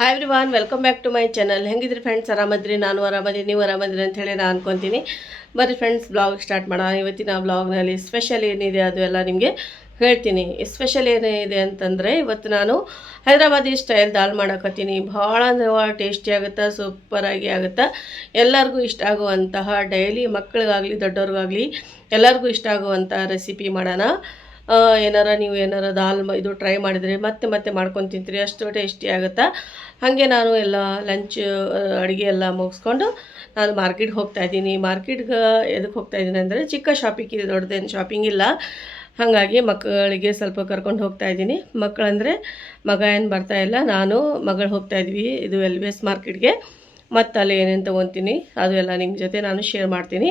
Hi everyone welcome back to my channel ಹೆಂಗಿದ್ರಿ friends ಆರಾಮದ್ರಿ? ನಾನು ಆರಾಮದ್ರಿ ನೀವು ಆರಾಮದ್ರಿ ಅಂತ ಹೇಳಿ ನಾನು ಅನ್ಕೊತೀನಿ. ಬರ್ರಿ ಫ್ರೆಂಡ್ಸ್ ಬ್ಲಾಗ್ ಸ್ಟಾರ್ಟ್ ಮಾಡೋಣ. ಇವತ್ತಿನ ಬ್ಲಾಗ್ನಲ್ಲಿ ಸ್ಪೆಷಲ್ ಏನಿದೆ ಅದು ಎಲ್ಲ ನಿಮಗೆ ಹೇಳ್ತೀನಿ. ಸ್ಪೆಷಲ್ ಏನಿದೆ ಅಂತಂದರೆ, ಇವತ್ತು ನಾನು ಹೈದ್ರಾಬಾದಿ ಸ್ಟೈಲ್ ದಾಲ್ ಮಾಡಕತ್ತೀನಿ. ಭಾಳ ಅಂದ್ರೆ ಭಾಳ ಟೇಸ್ಟಿ ಆಗುತ್ತೆ ಸೂಪರಾಗಿ ಆಗುತ್ತೆ, ಎಲ್ಲರಿಗೂ ಇಷ್ಟ ಆಗುವಂತಹ ಡೈಲಿ ಮಕ್ಕಳಿಗಾಗಲಿ, ದೊಡ್ಡವ್ರಿಗಾಗಲಿ, ಎಲ್ಲರಿಗೂ ಇಷ್ಟ ಆಗುವಂಥ ರೆಸಿಪಿ ಮಾಡೋಣ. ಏನಾರ ನೀವು ಏನಾರ ದಾಲ್ ಇದು ಟ್ರೈ ಮಾಡಿದರೆ ಮತ್ತೆ ಮತ್ತೆ ಮಾಡ್ಕೊಂಡು ತಿಂತೀರಿ, ಅಷ್ಟು ಟೇಸ್ಟಿ ಆಗುತ್ತೆ? ಹಾಗೆ ನಾನು ಎಲ್ಲ ಲಂಚ್ ಅಡುಗೆ ಎಲ್ಲ ಮುಗಿಸ್ಕೊಂಡು ನಾನು ಮಾರ್ಕೆಟ್ಗೆ ಹೋಗ್ತಾ ಇದ್ದೀನಿ. ಮಾರ್ಕೆಟ್ಗೆ ಎದಕ್ಕೆ ಹೋಗ್ತಾ ಇದ್ದೀನಿ ಅಂದರೆ ಚಿಕ್ಕ ಶಾಪಿಂಗ್ ಇದೆ, ದೊಡ್ಡದೇನು ಶಾಪಿಂಗ್ ಇಲ್ಲ. ಹಾಗಾಗಿ ಮಕ್ಕಳಿಗೆ ಸ್ವಲ್ಪ ಕರ್ಕೊಂಡು ಹೋಗ್ತಾ ಇದ್ದೀನಿ. ಮಕ್ಕಳಂದರೆ ಮಗ ಏನು ಬರ್ತಾ ಇಲ್ಲ, ನಾನು, ಮಗಳು ಹೋಗ್ತಾ ಇದ್ವಿ, ಇದು ಎಲ್ ಬಿ ಎಸ್ ಮಾರ್ಕೆಟ್ಗೆ ಮತ್ತು ಅಲ್ಲಿ ಏನೇನು ತೊಗೊತೀನಿ, ಅದು ಎಲ್ಲ ನಿಮ್ಮ ಜೊತೆ ನಾನು ಶೇರ್ ಮಾಡ್ತೀನಿ.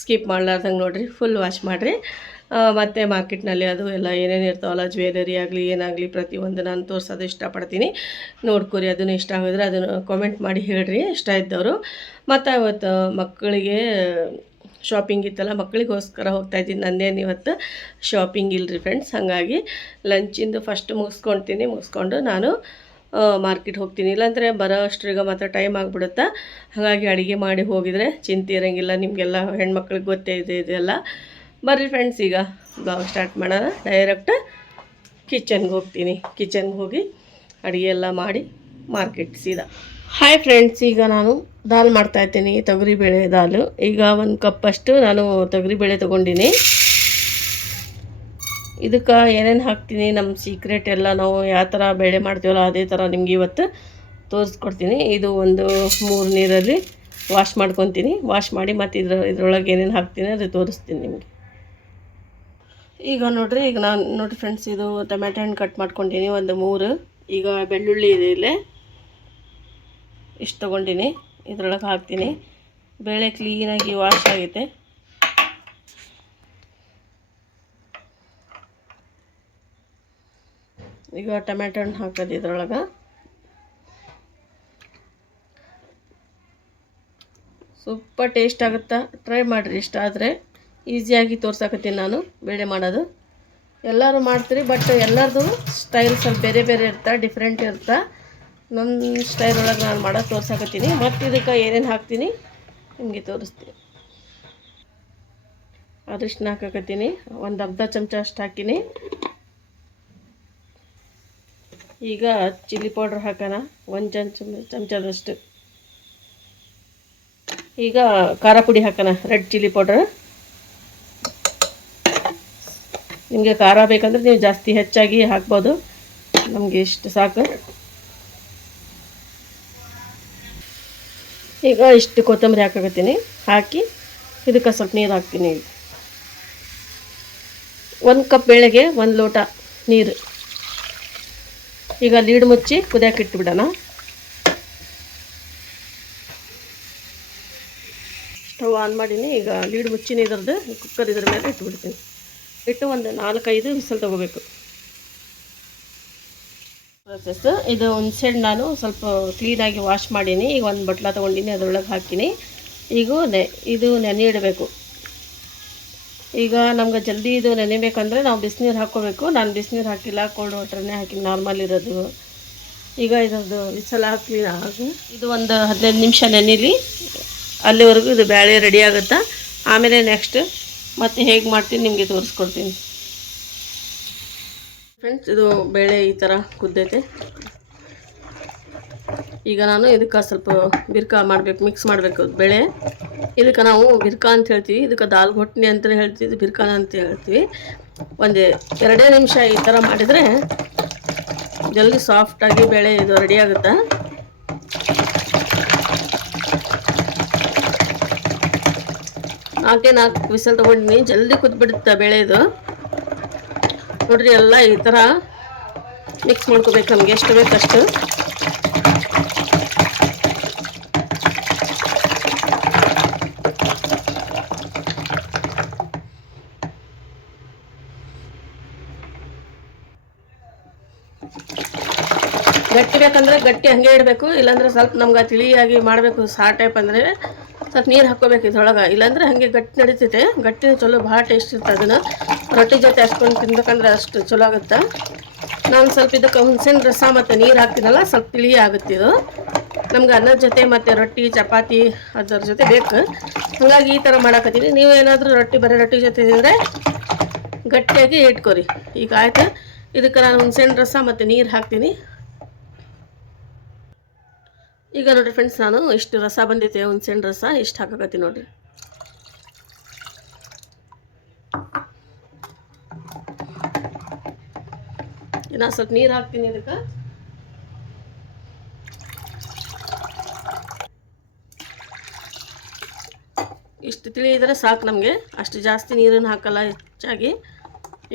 ಸ್ಕಿಪ್ ಮಾಡಲಾರ್ದಂಗೆ ನೋಡಿರಿ ಫುಲ್ ವಾಚ್ ಮಾಡಿರಿ. ಮತ್ತು ಮಾರ್ಕೆಟ್ನಲ್ಲಿ ಅದು ಎಲ್ಲ ಏನೇನು ಇರ್ತಾವಲ್ಲ ಜ್ಯುವೆಲರಿ ಆಗಲಿ, ಏನಾಗಲಿ ಪ್ರತಿಯೊಂದು ನಾನು ತೋರಿಸೋದು ಇಷ್ಟಪಡ್ತೀನಿ. ನೋಡ್ಕೊರಿ, ಅದನ್ನು ಇಷ್ಟ ಆಗಿದ್ರೆ ಅದನ್ನು ಕಾಮೆಂಟ್ ಮಾಡಿ ಹೇಳ್ರಿ, ಇಷ್ಟ ಇದ್ದವರು. ಮತ್ತು ಇವತ್ತು ಮಕ್ಕಳಿಗೆ ಶಾಪಿಂಗ್ ಇತ್ತಲ್ಲ, ಮಕ್ಕಳಿಗೋಸ್ಕರ ಹೋಗ್ತಾ ಇದ್ದೀನಿ. ನಂದೇನು ಇವತ್ತು ಶಾಪಿಂಗ್ ಇಲ್ಲರಿ ಫ್ರೆಂಡ್ಸ್ ಹಾಗಾಗಿ ಲಂಚಿಂದು ಫಸ್ಟ್ ಮುಗಿಸ್ಕೊಳ್ತೀನಿ ಮುಗಿಸ್ಕೊಂಡು ನಾನು ಮಾರ್ಕೆಟ್ ಹೋಗ್ತೀನಿ. ಇಲ್ಲಾಂದರೆ ಬರೋ ಅಷ್ಟ್ರಿಗೆ ಮಾತ್ರ ಟೈಮ್ ಆಗಿಬಿಡುತ್ತೆ? ಹಾಗಾಗಿ ಅಡುಗೆ ಮಾಡಿ ಹೋಗಿದರೆ ಚಿಂತೆ ಇರೋಂಗಿಲ್ಲ. ನಿಮಗೆಲ್ಲ ಹೆಣ್ಮಕ್ಳಿಗೆ ಗೊತ್ತೇ ಇದೆ, ಇದೆಲ್ಲ. ಬರ್ರಿ ಫ್ರೆಂಡ್ಸ್ ಈಗ ಬ್ಲಾಗ್ ಸ್ಟಾರ್ಟ್ ಮಾಡೋಣ. ಡೈರೆಕ್ಟ್ ಕಿಚನ್ಗೆ ಹೋಗ್ತೀನಿ. ಕಿಚನ್ಗೆ ಹೋಗಿ ಅಡುಗೆ ಎಲ್ಲ ಮಾಡಿ ಮಾರ್ಕೆಟ್ ಸೀದಾ. ಹಾಯ್ ಫ್ರೆಂಡ್ಸ್ ಈಗ ನಾನು ದಾಲ್ ಮಾಡ್ತಾ ಇದ್ದೀನಿ ತೊಗರಿಬೇಳೆ ದಾಲು. ಈಗ ಒಂದು ಕಪ್ಪಷ್ಟು ನಾನು ತೊಗರಿಬೇಳೆ ತೊಗೊಂಡಿನಿ. ಇದಕ್ಕೆ ಏನೇನು ಹಾಕ್ತೀನಿ ನಮ್ಮ ಸೀಕ್ರೆಟ್ ಎಲ್ಲ ನಾವು ಯಾವ ಥರ ಬೇಳೆ ಮಾಡ್ತೀವಲ್ಲ ಅದೇ ಥರ ನಿಮ್ಗೆ ಇವತ್ತು ತೋರಿಸ್ಕೊಡ್ತೀನಿ. ಇದು ಒಂದು ಮೂರು ನೀರಲ್ಲಿ ವಾಶ್ ಮಾಡ್ಕೊತೀನಿ. ವಾಶ್ ಮಾಡಿ ಮತ್ತು ಇದ್ರ ಇದ್ರೊಳಗೆ ಏನೇನು ಹಾಕ್ತೀನಿ ಅದು ತೋರಿಸ್ತೀನಿ ನಿಮಗೆ. ಈಗ ನೋಡ್ರಿ, ಈಗ ನಾನು ನೋಡಿರಿ ಫ್ರೆಂಡ್ಸ್ ಇದು ಟೊಮ್ಯಾಟೊ ಹಣ್ಣು ಕಟ್ ಮಾಡ್ಕೊಂಡಿನಿ, ಒಂದು ಮೂರು. ಈಗ ಬೆಳ್ಳುಳ್ಳಿ ಇದೆ ಇಲ್ಲೇ. ಇಷ್ಟು ತೊಗೊಂಡಿನಿ, ಇದ್ರೊಳಗೆ ಹಾಕ್ತೀನಿ. ಬೇಳೆ ಕ್ಲೀನಾಗಿ ವಾಶ್ ಆಗೈತೆ. ಈಗ ಟೊಮ್ಯಾಟೊ ಹಣ್ಣು ಹಾಕೋದು ಇದ್ರೊಳಗೆ. ಸೂಪರ್ ಟೇಸ್ಟ್ ಆಗುತ್ತಾ? ಟ್ರೈ ಮಾಡಿರಿ ಇಷ್ಟ ಆದರೆ ಈಸಿಯಾಗಿ ತೋರ್ಸಕತ್ತೀನಿ ನಾನು ಬೇಳೆ ಮಾಡೋದು. ಎಲ್ಲರೂ ಮಾಡ್ತೀರಿ ಬಟ್ ಎಲ್ಲರದು ಸ್ಟೈಲ್ ಸ್ವಲ್ಪ ಬೇರೆ ಬೇರೆ ಇರ್ತಾ ಡಿಫ್ರೆಂಟ್ ಇರ್ತಾ. ನನ್ನ ಸ್ಟೈಲ್ ಒಳಗೆ ನಾನು ಮಾಡೋದು ತೋರ್ಸಕತ್ತೀನಿ ಮತ್ತು ಇದಕ್ಕೆ ಏನೇನು ಹಾಕ್ತೀನಿ ನಿಮಗೆ ತೋರಿಸ್ತೀನಿ. ಅರಿಶಿನ ಹಾಕಕತ್ತೀನಿ, ಒಂದು ಅರ್ಧ ಚಮಚ ಅಷ್ಟು ಹಾಕಿನಿ. ಈಗ ಚಿಲ್ಲಿ ಪೌಡ್ರ್ ಹಾಕೋಣ, ಒಂದು ಚಮಚ ಚಮಚದಷ್ಟು. ಈಗ ಖಾರ ಪುಡಿ ಹಾಕೋಣ ರೆಡ್ ಚಿಲ್ಲಿ ಪೌಡ್ರ್ ನಿಮಗೆ ಖಾರ ಬೇಕಂದರೆ ನೀವು ಜಾಸ್ತಿ ಹೆಚ್ಚಾಗಿ ಹಾಕ್ಬೋದು. ನಮಗೆ ಇಷ್ಟು ಸಾಕು. ಈಗ ಇಷ್ಟು ಕೊತ್ತಂಬರಿ ಹಾಕಕತ್ತೀನಿ. ಹಾಕಿ ಇದಕ್ಕೆ ಸ್ವಲ್ಪ ನೀರು ಹಾಕ್ತೀನಿ ಒಂದು ಕಪ್ ಬೇಳೆಗೆ ಒಂದು ಲೋಟ ನೀರು. ಈಗ ಲೀಡ್ ಮುಚ್ಚಿ ಕುದಿಯಕ್ಕೆ ಇಟ್ಬಿಡೋಣ. ಸ್ಟವ್ ಆನ್ ಮಾಡೀನಿ. ಈಗ ಲೀಡ್ ಮುಚ್ಚಿನಿ ಇದ್ರದ್ದು ಕುಕ್ಕರ್ ಇದ್ರ ಮೇಲೆ ಇಟ್ಬಿಡ್ತೀನಿ. ಇಟ್ಟು ಒಂದು ನಾಲ್ಕೈದು ವಿಸಲ್ ತೊಗೋಬೇಕು. ಪ್ರೊಸೆಸ್ ಇದು ಒಂದು ಸೈಡ್ ನಾನು ಸ್ವಲ್ಪ ಕ್ಲೀನಾಗಿ ವಾಶ್ ಮಾಡೀನಿ. ಈಗ ಒಂದು ಬಟ್ಲ ತೊಗೊಂಡಿನಿ, ಅದರೊಳಗೆ ಹಾಕಿನಿ. ಈಗ ನೆ ಇದು ನೆನೆ ಇಡಬೇಕು. ಈಗ ನಮ್ಗೆ ಜಲ್ದಿ ಇದು ನೆನೆಬೇಕಂದ್ರೆ ನಾವು ಬಿಸಿನೀರು ಹಾಕ್ಕೋಬೇಕು ನಾನು ಬಿಸಿನೀರು ಹಾಕಿಲ್ಲ ಕೋಲ್ಡ್ ವಾಟರ್ನೇ ಹಾಕಿ ನಾರ್ಮಲ್ ಇರೋದು. ಈಗ ಇದೊಂದು ವಿಸಲ್ ಹಾಕಿ ಹಾಕಿ ಇದು ಒಂದು ಹದಿನೈದು ನಿಮಿಷ ನೆನೀಲಿ. ಅಲ್ಲಿವರೆಗೂ ಇದು ಬ್ಯಾಳೆ ರೆಡಿ ಆಗುತ್ತಾ? ಆಮೇಲೆ ನೆಕ್ಸ್ಟ್ ಮತ್ತೆ ಹೇಗೆ ಮಾಡ್ತೀನಿ ನಿಮಗೆ ತೋರಿಸ್ಕೊಡ್ತೀನಿ. ಫ್ರೆಂಡ್ಸ್ ಇದು ಬೇಳೆ ಈ ಥರ ಕುದ್ದೈತೆ. ಈಗ ನಾನು ಇದಕ್ಕೆ ಸ್ವಲ್ಪ ಬಿರ್ಕ ಮಾಡಬೇಕು ಮಿಕ್ಸ್ ಮಾಡಬೇಕು ಬೇಳೆ. ಇದಕ್ಕೆ ನಾವು ಬಿರ್ಕ ಅಂತ ಹೇಳ್ತೀವಿ. ಇದಕ್ಕೆ ದಾಲ್ ಹೊಟ್ಟೆ ಅಂತ ಹೇಳ್ತೀವಿ ಇದು ಬಿರ್ಕಾನ ಅಂತ ಹೇಳ್ತೀವಿ. ಒಂದು ಎರಡೇ ನಿಮಿಷ ಈ ಥರ ಮಾಡಿದರೆ ಜಲ್ದಿ ಸಾಫ್ಟಾಗಿ ಬೇಳೆ ಇದು ರೆಡಿ ಆಗುತ್ತೆ? ನಾಲ್ಕೇ ನಾಲ್ಕು ವಿಸಲ್ ತೊಗೊಂಡಿನಿ ಜಲ್ದಿ ಕುದ್ಬಿಡುತ್ತೆ ಬೇಳೆ ಬೆಳೆದು ನೋಡ್ರಿ ಎಲ್ಲ ಈ ಥರ ಮಿಕ್ಸ್ ಮಾಡ್ಕೋಬೇಕು ನಮ್ಗೆ. ಎಷ್ಟು ಬೇಕು ಅಷ್ಟು. ಗಟ್ಟಿ ಬೇಕಂದ್ರೆ ಗಟ್ಟಿ ಹಂಗೆ ಇಡಬೇಕು. ಇಲ್ಲಾಂದ್ರೆ ಸ್ವಲ್ಪ ನಮ್ಗೆ ತಿಳಿಯಾಗಿ ಮಾಡಬೇಕು ಸಾ ಟೈಪ್ ಅಂದರೆ. ಸ್ವಲ್ಪ ನೀರು ಹಾಕೋಬೇಕು ಇದ್ರೊಳಗೆ. ಇಲ್ಲಾಂದ್ರೆ ಹಾಗೆ ಗಟ್ಟಿ ನಡೀತೈತೆ. ಗಟ್ಟಿ ಚಲೋ, ಭಾಳ ಟೇಸ್ಟ್ ಇರ್ತದೆ ಅದನ್ನು. ರೊಟ್ಟಿ ಜೊತೆ ಹಚ್ಕೊಂಡು ತಿನ್ಬೇಕಂದ್ರೆ ಅಷ್ಟು ಚಲೋ ಆಗುತ್ತೆ. ನಾನು ಸ್ವಲ್ಪ ಇದಕ್ಕೆ ಹುಣ್ಸಿನ ರಸ ಮತ್ತು ನೀರು ಹಾಕ್ತೀನಲ್ಲ, ಸ್ವಲ್ಪ ತಿಳಿ ಆಗುತ್ತೆ ಇದು. ನಮ್ಗೆ ಅನ್ನದ ಜೊತೆ ಮತ್ತು ರೊಟ್ಟಿ, ಚಪಾತಿ ಅದರ ಜೊತೆ ಬೇಕು. ಹಾಗಾಗಿ ಈ ಥರ ಮಾಡಾಕತ್ತೀನಿ. ನೀವು ಏನಾದರೂ ರೊಟ್ಟಿ, ಬರೀ ರೊಟ್ಟಿ ಜೊತೆ ತಿಂದರೆ ಗಟ್ಟಿಯಾಗಿ ಇಟ್ಕೊರಿ. ಈಗ ಆಯಿತು? ಇದಕ್ಕೆ ನಾನು ಹುಣ್ಸೆಣ್ಣು ರಸ ಮತ್ತು ನೀರು ಹಾಕ್ತೀನಿ. ಈಗ ನೋಡಿರಿ ಫ್ರೆಂಡ್ಸ್ ನಾನು ಇಷ್ಟು ರಸ ಬಂದೈತೆ ಹುಣಸೆಹಣ್ಣು ರಸ, ಇಷ್ಟು ಹಾಕಕತ್ತೀನಿ ನೋಡಿರಿ. ಇನ್ನು ಸ್ವಲ್ಪ ನೀರು ಹಾಕ್ತೀನಿ ಇದಕ್ಕೆ. ಇಷ್ಟು ಇದ್ರೆ ಸಾಕು ನಮಗೆ, ಅಷ್ಟು ಜಾಸ್ತಿ ನೀರನ್ನು ಹಾಕಲ್ಲ ಹೆಚ್ಚಾಗಿ.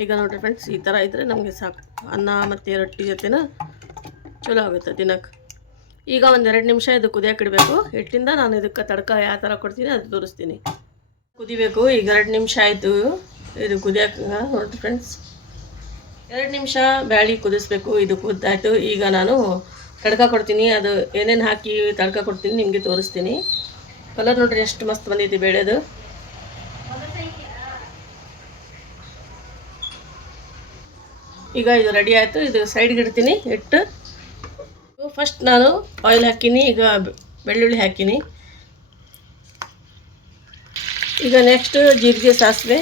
ಈಗ ನೋಡಿರಿ ಫ್ರೆಂಡ್ಸ್ ಈ ಥರ ಇದ್ದರೆ ನಮಗೆ ಸಾಕು. ಅನ್ನ ಮತ್ತು ರೊಟ್ಟಿ ಜೊತೆನ ಚಲೋ ಆಗುತ್ತೆ ದಿನಕ್ಕೆ. ಈಗ ಒಂದು ಎರಡು ನಿಮಿಷ ಇದು ಕುದಿಯಕ್ಕೆ ಇಡಬೇಕು. ಹಿಟ್ಟಿಂದ ನಾನು ಇದಕ್ಕೆ ತಡ್ಕ ಯಾವ ಥರ ಕೊಡ್ತೀನಿ, ಅದು ತೋರಿಸ್ತೀನಿ. ಕುದಿಬೇಕು, ಈಗ ಎರಡು ನಿಮಿಷ ಆಯಿತು ಇದು ಕುದಿಯಕ್ಕೆ ನೋಡಿರಿ ಫ್ರೆಂಡ್ಸ್ ಎರಡು ನಿಮಿಷ ಬ್ಯಾಳಿ ಕುದಿಸ್ಬೇಕು ಇದು ಕುದ್ದಾಯಿತು ಈಗ ನಾನು ತಡ್ಕ ಕೊಡ್ತೀನಿ, ಅದು ಏನೇನು ಹಾಕಿ ತಡ್ಕ ಕೊಡ್ತೀನಿ ನಿಮಗೆ ತೋರಿಸ್ತೀನಿ. ಕಲರ್ ನೋಡ್ರಿ, ಎಷ್ಟು ಮಸ್ತ್ ಬಂದೈತಿ ಬೇಳೆದು. ಈಗ ಇದು ರೆಡಿ ಆಯಿತು, ಇದು ಸೈಡ್ಗೆ ಇಡ್ತೀನಿ ಇಟ್ಟು ಫಸ್ಟ್ ನಾನು ಆಯಿಲ್ ಹಾಕಿನಿ, ಈಗ ಬೆಳ್ಳುಳ್ಳಿ ಹಾಕಿನಿ. ಈಗ ನೆಕ್ಸ್ಟ್ ಜೀರಿಗೆ ಸಾಸಿವೆ.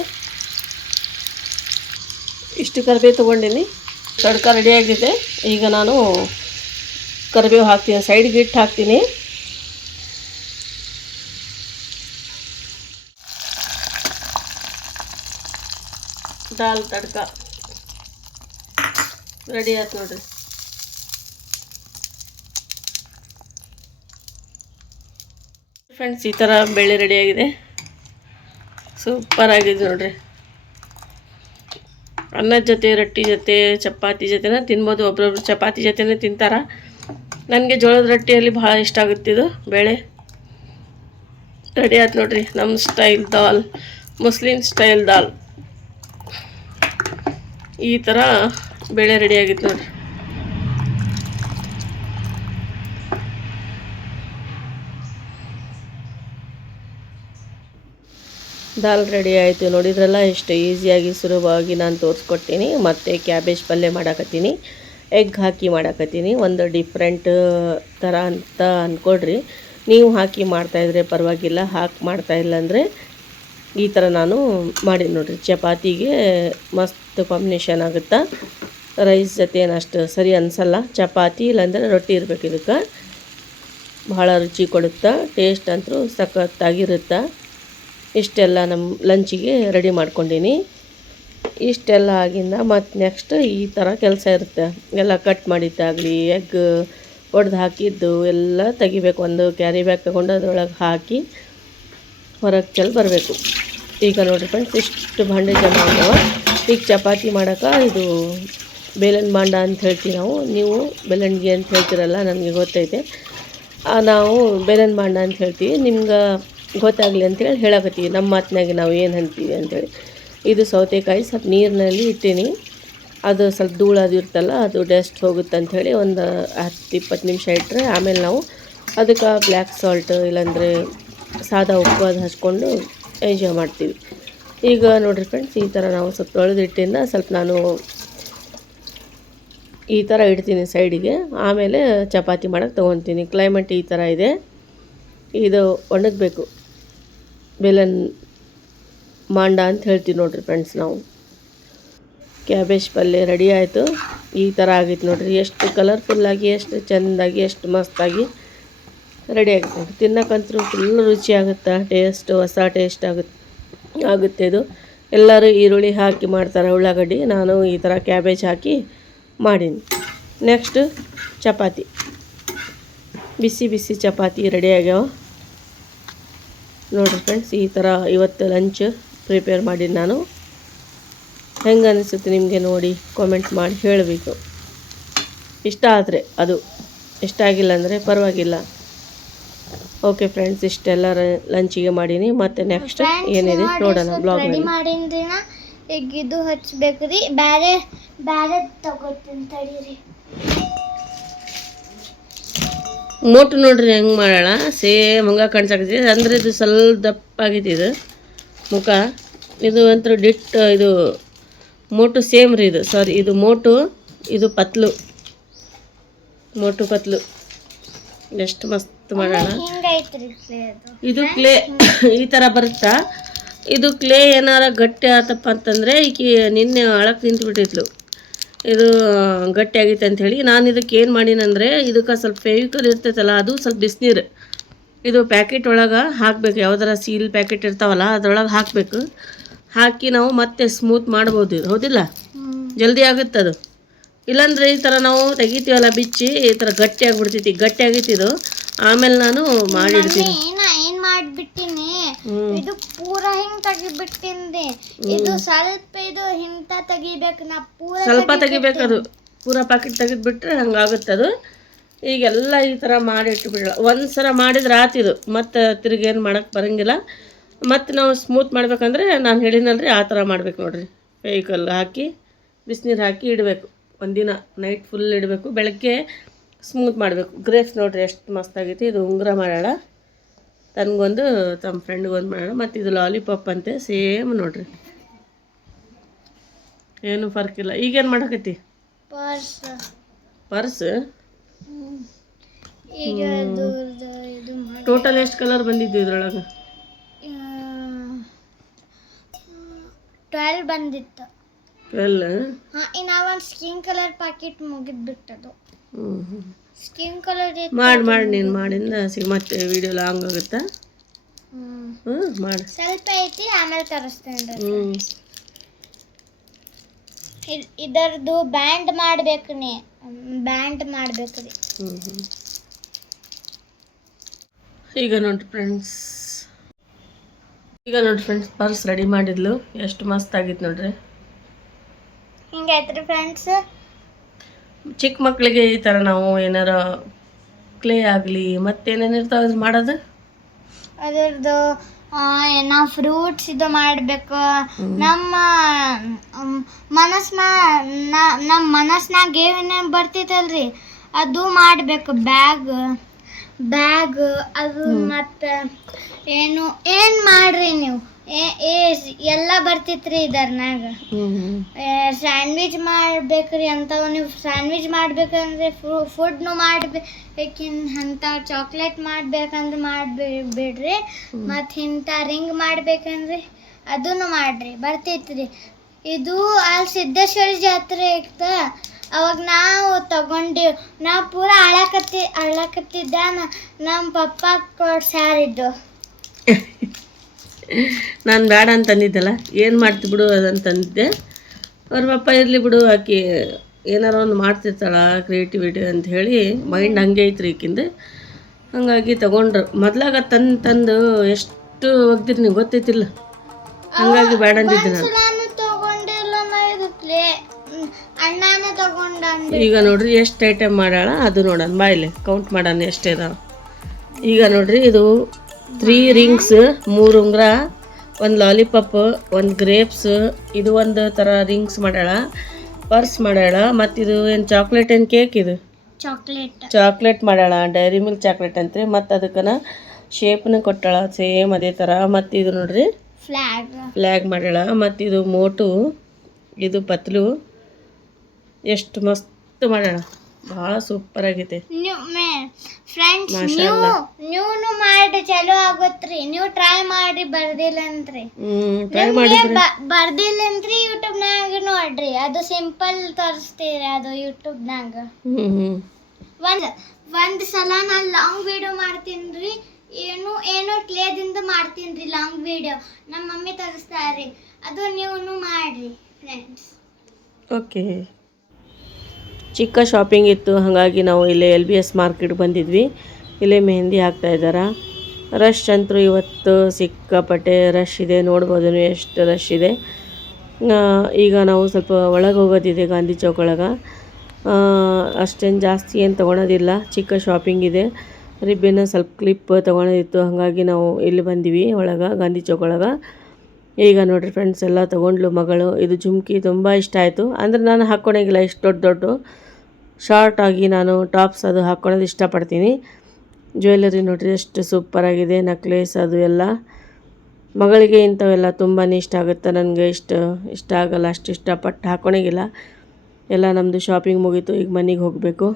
ಇಷ್ಟು ಕರಿಬೇವು ತೊಗೊಂಡಿನಿ. ತಡ್ಕ ರೆಡಿ ಆಗಿದೆ. ಈಗ ನಾನು ಕರಿಬೇವು ಹಾಕ್ತೀನಿ ಸೈಡ್ಗೆ ಇಟ್ಟು ಹಾಕ್ತೀನಿ. ದಾಲ್ ತಡ್ಕ. ರೆಡಿ ಆಯ್ತು ನೋಡ್ರಿ. ಫ್ರೆಂಡ್ಸ್ ಈ ಥರ ಬೇಳೆ ರೆಡಿಯಾಗಿದೆ ಸೂಪರ್ ಆಗಿದೆ ನೋಡ್ರಿ. ಅನ್ನದ ಜೊತೆ, ರೊಟ್ಟಿ ಜೊತೆ, ಚಪಾತಿ ಜೊತೆನ ತಿನ್ಬೋದು. ಒಬ್ರೊಬ್ರು ಚಪಾತಿ ಜೊತೆನೇ ತಿಂತಾರ. ನನಗೆ ಜೋಳದ ರೊಟ್ಟಿಯಲ್ಲಿ ಭಾಳ ಇಷ್ಟ ಆಗುತ್ತೆ ಇದು ಬೇಳೆ. ರೆಡಿ ಆಯ್ತು ನೋಡ್ರಿ. ನಮ್ಮ ಸ್ಟೈಲ್ ದಾಲ್, ಮುಸ್ಲಿಂ ಸ್ಟೈಲ್ ದಾಲ್. ಈ ಥರ ಬೇಳೆ ರೆಡಿ ಆಗಿತ್ತು ನೋಡ್ರಿ. ದಾಲ್ ರೆಡಿ ಆಯಿತು. ನೋಡಿದ್ರಲ್ಲ ಎಷ್ಟು ಈಸಿಯಾಗಿ, ಸುಲಭವಾಗಿ ನಾನು ತೋರಿಸ್ಕೊಡ್ತೀನಿ. ಮತ್ತು ಕ್ಯಾಬೇಜ್ ಪಲ್ಯ ಮಾಡಾಕತ್ತೀನಿ. ಎಗ್ ಹಾಕಿ ಮಾಡಾಕತ್ತೀನಿ. ಒಂದು ಡಿಫ್ರೆಂಟ್ ಥರ ಅಂತ ಅಂದ್ಕೊಡ್ರಿ ನೀವು ಹಾಕಿ ಮಾಡ್ತಾಯಿದ್ರೆ ಪರವಾಗಿಲ್ಲ. ಹಾಕಿ ಮಾಡ್ತಾಯಿಲ್ಲ ಅಂದರೆ ಈ ಥರ ನಾನು ಮಾಡಿ ನೋಡಿರಿ. ಚಪಾತಿಗೆ ಮಸ್ತ್ ಕಾಂಬಿನೇಷನ್ ಆಗುತ್ತಾ? ರೈಸ್ ಜೊತೆ ಏನಷ್ಟು ಸರಿ ಅನಿಸಲ್ಲ. ಚಪಾತಿ ಇಲ್ಲಾಂದರೆ ರೊಟ್ಟಿ ಇರಬೇಕು ಇದಕ್ಕೆ. ಭಾಳ ರುಚಿ ಕೊಡುತ್ತಾ? ಟೇಸ್ಟ್ ಅಂತೂ ಸಖತ್ತಾಗಿರುತ್ತೆ? ಇಷ್ಟೆಲ್ಲ ನಮ್ಮ ಲಂಚಿಗೆ ರೆಡಿ ಮಾಡ್ಕೊಂಡೀನಿ. ಇಷ್ಟೆಲ್ಲ ಆಗಿಂದ ಮತ್ತು ನೆಕ್ಸ್ಟ್ ಈ ಥರ ಕೆಲಸ ಇರುತ್ತೆ. ಎಲ್ಲ ಕಟ್ ಮಾಡಿದ್ದಾಗಲಿ ಎಗ್ ಒಡೆದು ಹಾಕಿದ್ದು ಎಲ್ಲ ತೆಗಿಬೇಕು. ಒಂದು ಕ್ಯಾರಿ ಬ್ಯಾಗ್ ತೊಗೊಂಡು ಅದರೊಳಗೆ ಹಾಕಿ ಹೊರಗೆ ಚೆಲ್ಲಿ ಬರಬೇಕು. ಈಗ ನೋಡಿರಿ ಫ್ರೆಂಡ್ಸ್ ಇಷ್ಟು ಭಾಂಡೆ ಜಮಾ ಆಗ್ಯಾವ. ಈಗ ಚಪಾತಿ ಮಾಡೋಕೆ ಇದು ಬೇಲನ್ ಬಾಂಡ ಅಂತ ಹೇಳ್ತೀವಿ ನಾವು. ನೀವು ಬೆಳಣ್ಗೆ ಅಂತ ಹೇಳ್ತೀರಲ್ಲ ನನಗೆ ಗೊತ್ತೈತೆ. ನಾವು ಬೇಲನ್ ಬಾಂಡ ಅಂತ ಹೇಳ್ತೀವಿ. ನಿಮ್ಗೆ ಗೊತ್ತಾಗಲಿ ಅಂತೇಳಿ ಹೇಳಕತ್ತೀವಿ. ನಮ್ಮ ಮಾತಿನಾಗೆ ನಾವು ಏನು ಅಂತೀವಿ ಅಂತೇಳಿ. ಇದು ಸೌತೆಕಾಯಿ, ಸ್ವಲ್ಪ ನೀರಿನಲ್ಲಿ ಇಟ್ಟೀನಿ. ಅದು ಸ್ವಲ್ಪ ಧೂಳು ಅದು ಇರ್ತಲ್ಲ, ಅದು ಡಸ್ಟ್ ಹೋಗುತ್ತೆ ಅಂಥೇಳಿ ಒಂದು ಹತ್ತು ಇಪ್ಪತ್ತು ನಿಮಿಷ ಇಟ್ಟರೆ ಆಮೇಲೆ ನಾವು ಅದಕ್ಕೆ ಬ್ಲ್ಯಾಕ್ ಸಾಲ್ಟ್ ಇಲ್ಲಾಂದರೆ ಸಾದಾ ಉಪ್ಪು ಅದು ಹಚ್ಕೊಂಡು ಎಂಜಾಯ್ ಮಾಡ್ತೀವಿ. ಈಗ ನೋಡಿರಿ ಫ್ರೆಂಡ್ಸ್ ಈ ಥರ ನಾವು ಸ್ವಲ್ಪ ತೊಳೆದಿಟ್ಟಿಂದ ಸ್ವಲ್ಪ ನಾನು ಈ ಥರ ಇಡ್ತೀನಿ ಸೈಡಿಗೆ. ಆಮೇಲೆ ಚಪಾತಿ ಮಾಡೋಕ್ಕೆ ತೊಗೊತೀನಿ. ಕ್ಲೈಮೇಟ್ ಈ ಥರ ಇದೆ. ಇದು ಒಣಗಬೇಕು. ಬೆಲನ್ ಮಾಂಡ ಅಂತ ಹೇಳ್ತೀವಿ ನೋಡಿರಿ ಫ್ರೆಂಡ್ಸ್ ನಾವು. ಕ್ಯಾಬೇಜ್ ಪಲ್ಯ ರೆಡಿ ಆಯಿತು. ಈ ಥರ ಆಗೈತೆ ನೋಡಿರಿ. ಎಷ್ಟು ಕಲರ್ಫುಲ್ಲಾಗಿ ಎಷ್ಟು ಚೆಂದಾಗಿ, ಎಷ್ಟು ಮಸ್ತಾಗಿ ರೆಡಿ ಆಗುತ್ತೆ ನೋಡ್ರಿ. ಫುಲ್ ರುಚಿ ಆಗುತ್ತೆ? ಟೇಸ್ಟ್ ಹೊಸ ಟೇಸ್ಟ್ ಆಗುತ್ತೆ ಆಗುತ್ತೆ ಇದು. ಎಲ್ಲರೂ ಈರುಳ್ಳಿ ಹಾಕಿ ಮಾಡ್ತಾರೆ ಉಳ್ಳಾಗಡ್ಡಿ. ನಾನು ಈ ಥರ ಕ್ಯಾಬೇಜ್ ಹಾಕಿ ಮಾಡೀನಿ. ನೆಕ್ಸ್ಟ್ ಚಪಾತಿ. ಬಿಸಿ ಬಿಸಿ ಚಪಾತಿ ರೆಡಿ ಆಗ್ಯಾವ. ನೋಡಿರಿ ಫ್ರೆಂಡ್ಸ್ ಈ ಥರ ಇವತ್ತು ಲಂಚ್ ಪ್ರಿಪೇರ್ ಮಾಡಿ ನಾನು. ಹೆಂಗೆ ಅನಿಸುತ್ತೆ ನಿಮಗೆ ನೋಡಿ ಕಾಮೆಂಟ್ ಮಾಡಿ ಹೇಳಬೇಕು. ಇಷ್ಟ ಆದರೆ ಅದು ಇಷ್ಟ ಆಗಿಲ್ಲ ಅಂದರೆ ಪರವಾಗಿಲ್ಲ. ಓಕೆ ಫ್ರೆಂಡ್ಸ್ ಇಷ್ಟೆಲ್ಲ ಲಂಚಿಗೆ ಮಾಡೀನಿ. ಮತ್ತೆ ನೆಕ್ಸ್ಟ್ ಏನಿದೆ ನೋಡೋಣ ಬ್ಲಾಗ್ ಈಗ ಇದು ಹಚ್ಚಬೇಕು ರೀ ಬೇರೆ ಬೇರೆ ತಗೋತೀನಿ ತಡೀರಿ. ಮೋಟು ನೋಡ್ರಿ ಹೆಂಗೆ ಮಾಡೋಣ ಸೇಮ್ ಹಂಗೆ ಕಾಣಿಸಾಕತಿ ಅಂದ್ರೆ ಇದು ಸ್ವಲ್ಪ ದಪ್ಪ ಆಗೈತಿ ಇದು ಮುಖ. ಇದು ಒಂಥರ ಡಿಟ್ ಇದು ಮೋಟು ಸೇಮ್ ರೀ ಇದು. ಸಾರಿ ಇದು ಮೋಟು ಇದು ಪತ್ಲು. ಮೋಟು ಪತ್ಲು. ಎಷ್ಟು ಮಸ್ತ್ ಮಾಡೋಣ ಇದು ಕ್ಲೇ ಈ ಥರ ಬರುತ್ತಾ? ಇದು ಕ್ಲೇ ಏನಾರ ಗಟ್ಟಿ ಆತಪ್ಪ ಅಂತಂದರೆ ಈಕೆ ನಿನ್ನೆ ಅಳಕ್ಕೆ ನಿಂತ್ಬಿಟ್ಟಿದ್ಲು. ಇದು ಗಟ್ಟಿ ಆಗೈತೆ ಅಂಥೇಳಿ ನಾನು ಇದಕ್ಕೆ ಏನು ಮಾಡೀನಂದರೆ ಇದಕ್ಕೆ ಸ್ವಲ್ಪ ಫೇವಿಕಲ್ ಇರ್ತೈತಲ್ಲ ಅದು ಸ್ವಲ್ಪ ಬಿಸಿನೀರು. ಇದು ಪ್ಯಾಕೆಟ್ ಒಳಗೆ ಹಾಕಬೇಕು ಯಾವ್ದಾರ ಸೀಲ್ ಪ್ಯಾಕೆಟ್ ಇರ್ತಾವಲ್ಲ ಅದ್ರೊಳಗೆ ಹಾಕಬೇಕು. ಹಾಕಿ ನಾವು ಮತ್ತೆ ಸ್ಮೂತ್ ಮಾಡ್ಬೋದು ಇದು ಹೌದಿಲ್ಲ? ಜಲ್ದಿ ಆಗುತ್ತೆ ಅದು. ಇಲ್ಲಾಂದ್ರೆ ಈ ಥರ ನಾವು ತೆಗಿತೀವಲ್ಲ ಬಿಚ್ಚಿ ಈ ಥರ ಗಟ್ಟಿ ಆಗಿಬಿಡ್ತೈತಿ ಗಟ್ಟಿ ಆಗೈತಿ ಇದು. ಆಮೇಲೆ ನಾನು ಏನ್ ಮಾಡ್ಬಿಟ್ಟಿನಿ ಇದು ಪೂರ ಹಿಂಗ್ ತೆಗಿಬಿಟ್ಟಿಂದೆ ಇದು ಸ್ವಲ್ಪ ಇದು ಹಿಂತ ತೆಗಿಬೇಕು ನಾ ಪೂರ ಸ್ವಲ್ಪ ತೆಗಿಬೇಕದು ಪೂರ ಪ್ಯಾಕೆಟ್ ತೆಗೆದ್ಬಿಟ್ರೆ ಹಂಗಾಗುತ್ತೆ ಅದು. ಈಗೆಲ್ಲ ಈ ಥರ ಮಾಡಿ ಇಟ್ಬಿಡಲ್ಲ ಒಂದು ಸಲ ಮಾಡಿದ್ರೆ ಆತಿದು ಮತ್ತು ತಿರುಗಿ ಏನು ಮಾಡೋಕ್ಕೆ ಬರೋಂಗಿಲ್ಲ. ಮತ್ತು ನಾವು ಸ್ಮೂತ್ ಮಾಡ್ಬೇಕಂದ್ರೆ ನಾನು ಹೇಳಿನಲ್ರಿ ಆ ಥರ ಮಾಡ್ಬೇಕು ನೋಡ್ರಿ. ವೆಹಿಕಲ್ ಹಾಕಿ ಬಿಸಿನೀರು ಹಾಕಿ ಇಡಬೇಕು. ಒಂದಿನ ನೈಟ್ ಫುಲ್ ಇಡಬೇಕು. ಬೆಳಗ್ಗೆ ಸ್ಮೂತ್ ಮಾಡಬೇಕು. ಗ್ರೇಪ್ಸ್ ನೋಡ್ರಿ ಎಷ್ಟು ಮಸ್ತಾಗೈತಿ ಇದು ಉಂಗುರ ಮಾಡೋಣ ತನಗೊಂದು ತಮ್ಮ ಫ್ರೆಂಡ್ಗೊಂದು ಮಾಡೋಣ. ಮತ್ತು ಇದು ಲಾಲಿಪಾಪ್ ಅಂತೆ ಸೇಮ್ ನೋಡ್ರಿ. ಏನು ಫರ್ಕ್ ಇಲ್ಲ. ಈಗೇನು ಮಾಡಕತ್ತಿ? ಪರ್ಸ್. ಪರ್ಸ್? ಟೋಟಲ್ ಎಷ್ಟು ಕಲರ್ ಬಂದಿದ್ದು ಇದ್ರೊಳಗೆ? ಟ್ವೆಲ್ ಬಂದಿತ್ತು. ಟ್ವೆಲ್ ಇನ್ನು ಒಂದು ಸ್ಕಿನ್ ಕಲರ್ ಪ್ಯಾಕೆಟ್ ಮುಗಿದ್ಬಿಟ್ಟದು. ಸ್ಕಿನ್ ಕಲರ್ ಮಾಡಿ ಮಾಡಿ ನೀನು ಮಾಡಿಂದ ಸಿಗ ಮತ್ತೆ ವಿಡಿಯೋ ಲಾಂಗ್ ಆಗುತ್ತಾ? ಹ್ಞೂ ಮಾಡಿ. ಸ್ವಲ್ಪ ಐತಿ ಆಮೇಲೆ ತರಿಸ್ತೇನೆ ಹ್ಞೂ ಇದರದ್ದು ಬ್ಯಾಂಡ್ ಮಾಡ್ಬೇಕು ನೀ. ಬ್ಯಾಂಡ್ ಮಾಡ್ಬೇಕು ರೀ. ಹ್ಞೂ ಹ್ಞೂ ಈಗ ನೋಡಿ ಫ್ರೆಂಡ್ಸ್ ಈಗ ನೋಡಿ ಫ್ರೆಂಡ್ಸ್ ಪರ್ಸ್ ರೆಡಿ ಮಾಡಿದ್ಲು. ಎಷ್ಟು ಮಸ್ತ್ ಆಗಿತ್ತು ನೋಡ್ರಿ. ಹಿಂಗೈತ್ರಿ ಫ್ರೆಂಡ್ಸ್ ಚಿಕ್ಕ ಮಕ್ಕಳಿಗೆ ಈ ಥರ ನಾವು ಏನಾರ ಕ್ಲೇ ಆಗಲಿ ಮತ್ತೇನೇನು ಇರ್ತಾವೆ ಅದು ಮಾಡೋದು? ಅದರದ್ದು ನಾವು ಫ್ರೂಟ್ಸ್ ಇದು ಮಾಡಬೇಕು. ನಮ್ಮ ಮನಸ್ಸು ಮನಸ್ ಮಾ ನ- ನಮ್ಮ ಮನಸ್ನಾಗ ಏನೇನು ಬರ್ತೈತಲ್ರಿ ಅದು ಮಾಡಬೇಕು ಬ್ಯಾಗ್ ಬ್ಯಾಗ್ ಅದು ಮತ್ತು ಏನು ಏನು ಮಾಡ್ರಿ ನೀವು? ಎಲ್ಲ ಬರ್ತಿತ್ರಿ ಇದರ್ನಾಗ ಸ್ಯಾಂಡ್ವಿಚ್ ಮಾಡ್ಬೇಕ್ರಿ ಅಂಥವು ನೀವು. ಸ್ಯಾಂಡ್ವಿಚ್ ಮಾಡ್ಬೇಕಂದ್ರೆ ಫುಡ್ ಫುಡ್ನು ಮಾಡ್ಬೇಕಿನ್ ಅಂತ ಚಾಕ್ಲೇಟ್ ಮಾಡ್ಬೇಕಂದ್ರೆ ಮಾಡ್ಬಿ ಬಿಡ್ರಿ. ಮತ್ತು ಇಂಥ ರಿಂಗ್ ಮಾಡ್ಬೇಕಂದ್ರೆ ಅದನ್ನು ಮಾಡ್ರಿ. ಬರ್ತೈತ್ರಿ. ಇದು ಅಲ್ಲಿ ಸಿದ್ದೇಶ್ವರ ಜಾತ್ರೆ ಇತ್ತ. ಅವಾಗ ನಾವು ತಗೊಂಡಿವ್. ನಾ ಪೂರ ಅಳಕತ್ತಿ ಅಳಕತ್ತಿದ್ದ ನಮ್ಮ ಪಪ್ಪ ಕೊಡ್ಸ್ಯಾರಿದ್ದು ನಾನು ಬೇಡ ಅಂತಂದಿದ್ದಲ್ಲ ಏನು ಮಾಡ್ತಿ ಬಿಡು ಅದಂತಂದಿದ್ದೆ. ಅವ್ರ ಪಪ್ಪ ಇರಲಿ ಬಿಡು ಆಕೆ ಏನಾರ ಒಂದು ಮಾಡ್ತಿರ್ತಾಳ ಕ್ರಿಯೇಟಿವಿಟಿ ಅಂತ ಹೇಳಿ ಮೈಂಡ್ ಹಂಗೆ ಐತ್ರಿ ಈಕಿಂದ. ಹಂಗಾಗಿ ತೊಗೊಂಡ್ರು. ಮೊದ್ಲಾಗ ತಂದು ತಂದು ಎಷ್ಟು ಒಗ್ದಿರಿ ನೀವು ಗೊತ್ತೈತಿಲ್ಲ. ಹಂಗಾಗಿ ಬೇಡ ಅಂದಿದ್ದೆ ನಾನು. ಈಗ ನೋಡ್ರಿ ಎಷ್ಟು ಐಟಮ್ ಮಾಡೋಣ ಅದು ನೋಡೋಣ ಬಾಯಿಲೆ ಕೌಂಟ್ ಮಾಡೋಣ ಎಷ್ಟೇ ಇದಾವ. ಈಗ ನೋಡ್ರಿ ಇದು ತ್ರೀ ರಿಂಗ್ಸ್ ಮೂರು ಉಂಗುರ ಒಂದು ಲಾಲಿಪಾಪ್ ಒಂದು ಗ್ರೇಪ್ಸ್ ಇದು ಒಂದು ಥರ ರಿಂಗ್ಸ್ ಮಾಡ್ಯಾಳ. ಪರ್ಸ್ ಮಾಡ್ಯಾಳ. ಮತ್ತು ಇದು ಏನು ಚಾಕ್ಲೇಟ್ ಏನು ಕೇಕ್ ಇದು? ಚಾಕ್ಲೇಟ್ ಚಾಕ್ಲೇಟ್ ಮಾಡ್ಯಾಳ. ಡೈರಿ ಮಿಲ್ಕ್ ಚಾಕ್ಲೇಟ್ ರೀ ಮತ್ತು ಅದಕ್ಕನ ಶೇಪ್ನ ಕೊಟ್ಟಾಳ. ಸೇಮ್ ಅದೇ ಥರ ಮತ್ತು ಇದು ನೋಡ್ರಿ. ಫ್ಲ್ಯಾಗ್ ಫ್ಲ್ಯಾಗ್ ಮಾಡ್ಯಾಳ. ಮತ್ತು ಇದು ಮೋಟು ಇದು ಪತ್ಲು. ಎಷ್ಟು ಮಸ್ತ್ ಮಾಡ್ಯಾಳ. ಭಾಳ ಸೂಪರ್ ಆಗೈತೆ. ಫ್ರೆಂಡ್ಸ್ ನೀವು. ನೀವು ಮಾಡಿ ಚಲೋ ಆಗುತ್ತ್ರಿ ನೀವು ಟ್ರೈ ಮಾಡಿ ಬರ್ದಿಲ್ಲ ಅಂತ್ರಿ. ಟ್ರೈ ಬ- ಬರ್ದಿಲ್ಲ ಅಂತ್ರಿ ಯೂಟ್ಯೂಬ್ನಾಗ ನೋಡ್ರಿ. ಅದು ಸಿಂಪಲ್ ತೋರಿಸ್ತೀರಿ ಅದು ಯೂಟ್ಯೂಬ್ನಾಗ ಹ್ಞೂ ಹ್ಞೂ ಒಂದ್ ಒಂದ್ ಸಲ ನಾನು ಲಾಂಗ್ ವಿಡಿಯೋ ಮಾಡ್ತೀನಿ ಏನು ಏನು ಕ್ಲೇದಿಂದ ಮಾಡ್ತೀನಿ ಲಾಂಗ್ ವಿಡಿಯೋ ನಮ್ಮ ಮಮ್ಮಿ ತರಿಸ್ತಾರೆ. ಅದು ನೀವು ಮಾಡ್ರಿ ಫ್ರೆಂಡ್ಸ್ ಓಕೆ ಚಿಕ್ಕ ಶಾಪಿಂಗ್ ಇತ್ತು. ಹಾಗಾಗಿ ನಾವು ಇಲ್ಲೇ ಎಲ್ ಬಿ ಎಸ್ ಮಾರ್ಕೆಟ್ ಬಂದಿದ್ವಿ. ಇಲ್ಲೇ ಮೆಹಂದಿ ಹಾಕ್ತಾ ಇದ್ದಾರೆ? ರಶ್ ಅಂತೂ ಇವತ್ತು ಸಿಕ್ಕಾಪಟ್ಟೆ ರಶ್ ಇದೆ. ನೋಡ್ಬೋದು ಎಷ್ಟು ರಶ್ ಇದೆ. ಈಗ ನಾವು ಸ್ವಲ್ಪ ಒಳಗೆ ಹೋಗೋದಿದೆ ಗಾಂಧಿ ಚೌಕ್ ಒಳಗೆ. ಅಷ್ಟೇನು ಜಾಸ್ತಿ ಏನು ತೊಗೊಳೋದಿಲ್ಲ. ಚಿಕ್ಕ ಶಾಪಿಂಗ್ ಇದೆ. ರಿಬ್ಬಿನ ಸ್ವಲ್ಪ ಕ್ಲಿಪ್ ತೊಗೊಳೋದಿತ್ತು. ಹಾಗಾಗಿ ನಾವು ಇಲ್ಲಿ ಬಂದಿವಿ ಒಳಗೆ, ಗಾಂಧಿ ಚೌಕ್ ಒಳಗೆ. ಈಗ ನೋಡಿರಿ ಫ್ರೆಂಡ್ಸ್ ಎಲ್ಲ ತೊಗೊಂಡ್ಲು ಮಗಳು. ಇದು ಜುಮ್ಕಿ ತುಂಬ ಇಷ್ಟ ಆಯಿತು. ಅಂದರೆ ನಾನು ಹಾಕ್ಕೊಳಂಗಿಲ್ಲ ಇಷ್ಟು ದೊಡ್ಡ ದೊಡ್ಡ. ಶಾರ್ಟ್ ಆಗಿ ನಾನು ಟಾಪ್ಸ್ ಅದು ಹಾಕ್ಕೊಳ್ಳೋದು ಇಷ್ಟಪಡ್ತೀನಿ. ಜ್ಯುವೆಲ್ಲರಿ ನೋಡಿರಿ ಎಷ್ಟು ಸೂಪರಾಗಿದೆ ನಕ್ಲೇಸ್ ಅದು ಎಲ್ಲ. ಮಗಳಿಗೆ ಇಂಥವೆಲ್ಲ ತುಂಬಾ ಇಷ್ಟ ಆಗುತ್ತೆ, ನನಗೆ ಇಷ್ಟು, ಇಷ್ಟ ಆಗಲ್ಲ, ಅಷ್ಟು ಇಷ್ಟಪಟ್ಟು ಹಾಕ್ಕೊಳಂಗಿಲ್ಲ ಎಲ್ಲ ನಮ್ಮದು ಶಾಪಿಂಗ್ ಮುಗೀತು, ಈಗ ಮನೆಗೆ ಹೋಗಬೇಕು.